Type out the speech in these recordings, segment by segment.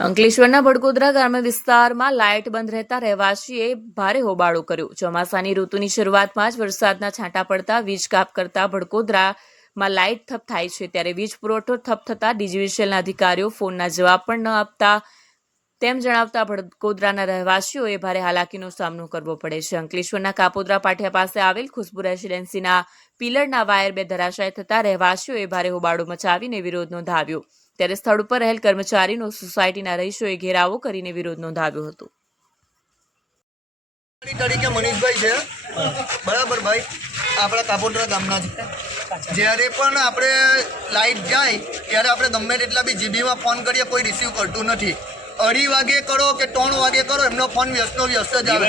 અંકલેશ્વરના ભડકોદરા ગ્રામ્ય વિસ્તારમાં લાઇટ બંધ રહેતા રહેવાસીએ ભારે હોબાળો કર્યો. ચોમાસાની ઋતુની શરૂઆતમાં જ વરસાદના છાંટા પડતા વીજ કાપ કરતા ભડકોદરામાં લાઇટ ઠપ થાય છે. ત્યારે વીજ પુરવઠો ઠપ થતા ડીજીવીસીએલના અધિકારીઓ ફોનના જવાબ પણ ન આપતા તેમ જણાવતા ભડકોદરાના રહેવાસીઓએ ભારે હાલાકીનો સામનો કરવો પડે છે. અંકલેશ્વરના કાપોદરા પાટિયા પાસે આવેલ ખુશ્બુ રેસિડેન્સીના પિલરના વાયર બે ધરાશાય થતા રહેવાસીઓએ ભારે હોબાળો મચાવીને વિરોધ નોંધાવ્યો. ત્યારે સ્થળ ઉપર રહેલ કર્મચારીનો સોસાયટીના રહીશોએ ઘેરાવો કરીને વિરોધ નોંધાવ્યો હતો. તરીકે મનીષભાઈ છે. બરાબર ભાઈ? આપણા કાપોદ્રા ગામના છે જ્યારે પણ આપણે લાઇટ જાય, ત્યારે આપણે ગમે તેટલા બી જીબીમાં ફોન કરીએ, કોઈ રિસીવ કરતું નથી. અઢી વાગે કરો કે ત્રણ વાગે કરો એમનો ફોન વ્યસ્તનો વ્યસ્ત જ આવે.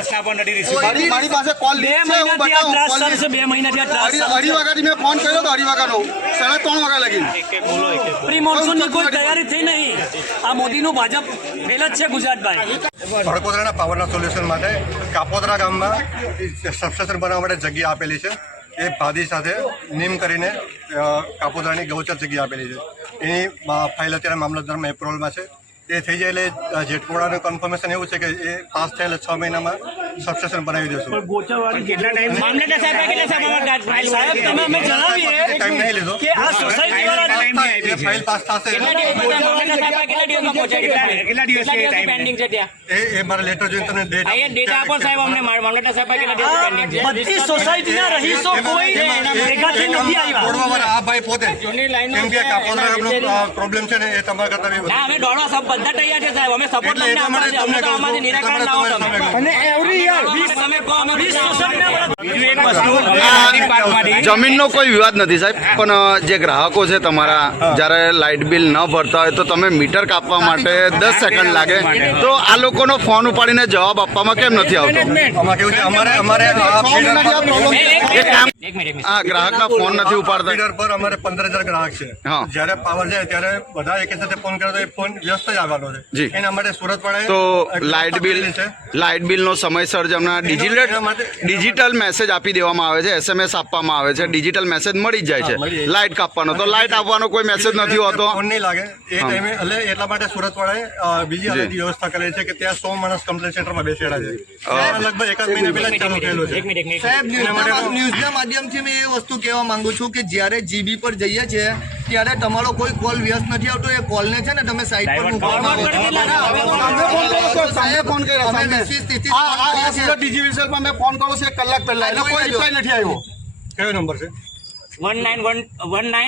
મારી મારી પાસે કોલ બે લીધ છે હું બતાવું બે મહિનાથી આ ત્રાસ અઢી વાગ્યાથી મેં ફોન કર્યો તો અઢી વાગ્યાનો. સાડા ત્રણ વાગ્યા લગી પ્રી મોન્સૂનની કોઈ તૈયારી થઈ નહીં. આ મોદીનું ભાજપ ફેલ જ છે ગુજરાતભાઈ. ભડકોદરાના પાવરના સોલ્યુશન માટે કાપોદરા ગામમાં સબસ્ટેશન બનાવવા માટે જગ્યા આપેલી છે. એ ભાદી સાથે નીમ કરીને કાપોદરાની ગૌચર જગ્યા આપેલી છે. એની ફાઇલ અત્યારે મામલતદારમાં એપ્રુવલમાં છે. એ થઈ જાય એટલે જેટકોડાનું કન્ફર્મેશન એવું છે કે એ પાસ થયેલા છ મહિનામાં. સબસ્ટેશન બનાવી દેશું. કેટલા ટાઈમ મામલતદાર સાહેબ કેટલા સમયમાં ફાઇલ સાહેબ તમે અમે જણાવીએ ટાઈમ નહીં લીધો? કે આ સોસાયટી વાળા ફાઇલ પાસ થશે? કેટલા દિવસ છે ટાઈમ પેન્ડિંગ છે ત્યાં? એ એ મારા લેટર જોઈને તમને ડેટ અહીંયા ડેટા આપો સાહેબ અમને મામલતદાર સાહેબ કેટલા દિવસ પેન્ડિંગ છે? બધી સોસાયટીના રહીશો કોઈ ભેગાથી નથી આવ્યા. આ ભાઈ પોતે. કેમ કે કાપોદરા ગામનો પ્રોબ્લેમ છે ને એ તમારા કરતા બી ના અમે દોડવા સબ બધા તૈયાર છે સાહેબ. અમે સપોર્ટ લઈને તમને એટલા આપવા માટે છે. અમે તો તમને અમારે નિરાકરણ લાવો તમે. અને એવરી જમીનનો કોઈ વિવાદ નથી સાહેબ પણ જે ગ્રાહકો છે તમારા જ્યારે લાઇટ બિલ ન ભરતા હોય તો તમે મીટર કાપવા માટે દસ સેકન્ડ લાગે. તો આ લોકોનો ફોન ઉપાડીને જવાબ આપવામાં કેમ નથી આવતો? આ ગ્રાહકના ફોન નથી ઉપાડતા. પર અમારે પંદર હજાર ગ્રાહક છે. જ્યારે પાવર જાય ત્યારે બધા એક સાથે ફોન કરે તો એ ફોન વ્યસ્ત જ આવવાનો છે. એના માટે સુરત વાળા તો લાઇટ બિલ છે. લાઇટ બિલનો સમયસર જ હમણાં ડિજિટલ ડિજિટલ મેસેજ આપી દેવામાં આવે છે એસએમએસ આપવામાં આવે છે ડિજિટલ મેસેજ મળી જ જાય છે. લાઇટ કાપવાનો. તો લાઇટ આપવાનો કોઈ મેસેજ નથી હોતો. ફોન નહીં લાગે. એ ટાઈમે એટલે એટલા માટે સુરત વાળાએ બીજી જી. અલગ વ્યવસ્થા કરેલી છે કે ત્યાં સો માણસ કમ્પ્લેન સેન્ટરમાં બેસેડા છે. લગભગ એકાદ મહિના પહેલા ચાલુ થયેલું છે. સાહેબ ન્યૂઝના માધ્યમથી મેં એ વસ્તુ કહેવા માંગુ છું કે જ્યારે જીબી પર જઈએ છીએ ત્યારે તમારો કોઈ કોલ વ્યસ્ત નથી આવતો. એ કોલને છે ને તમે સાઈડ પર મૂકો સામે ફોન કર્યો તો સામે ફોન કર્યા સામે આ. સીધા DGVSL મેં ફોન કર્યો છે એક કલાક પહેલા. એટલે કોઈ રિપ્લાય નથી આવ્યો. કયો નંબર છે? One nine one one nine